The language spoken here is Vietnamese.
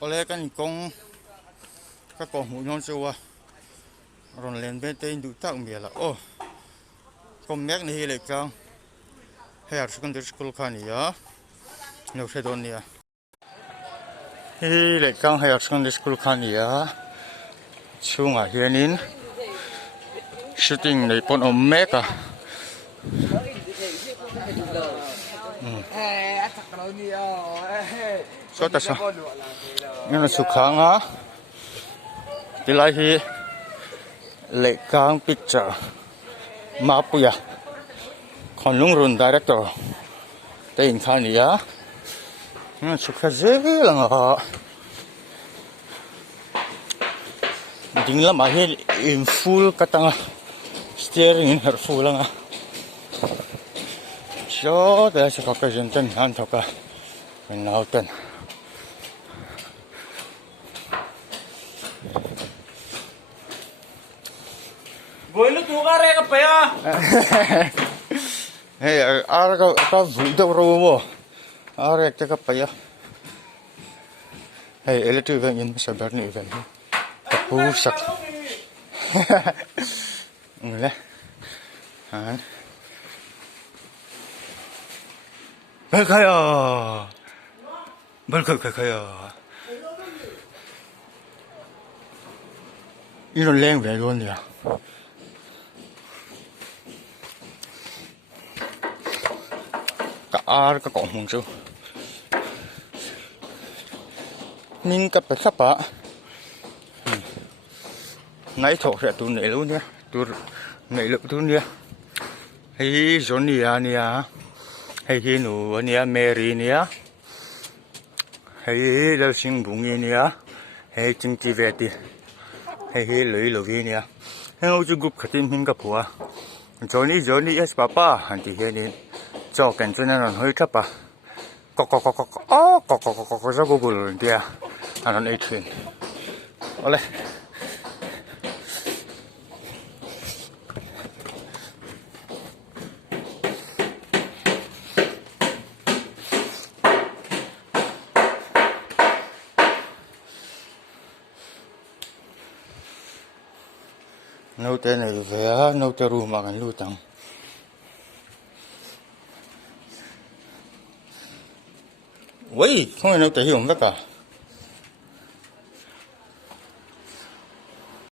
Oleh kan kong các con hú nhon chua rồi lên bên tên đủ tác mía là ô con mẹ này lại căng hay là secondary school khani ya no se don ya hi lại căng hay là secondary school khani ya chung à hianin shooting này pon om mẹ à số ta sao nhưng là sụt kháng á thì lại thì lệ căng picture mà bây giờ còn lung run director tên khán giả nhưng sụt khá dễ là ngờ chính là mà hết in full cái tăng steering in her full là ngờ cho để sẽ có cái dân chân han thọc à mình nào tên Boy lu tuh kare apa ya? Hey, ara ka video robo. Ara ka pa ya. Hey, electric event in sa barni event. Tapu sak. Ngale. Han. Balkaya. Balkaya. 이런 랭 왜 그러냐? Các cổng hùng chú mình cặp phải khắp á nãy thổ sẽ tụi nãy luôn nhé tụi nãy lượng tụi nhé hay Johnny nè hay khi nụ nè Mary nè hay là sinh bụng nè hay chính trị về đi hay lưỡi lưỡi nè hay ông chú group khát tin mình gặp hùa Johnny yes papa anh chị nghe nè cho cảnh cho nên là hơi thấp à có sao Google rồi kia anh ấy thuyền ole nấu tên này về nấu tên ru mà anh lưu tăng Ui, không phải nấu tới hiểu tất cả.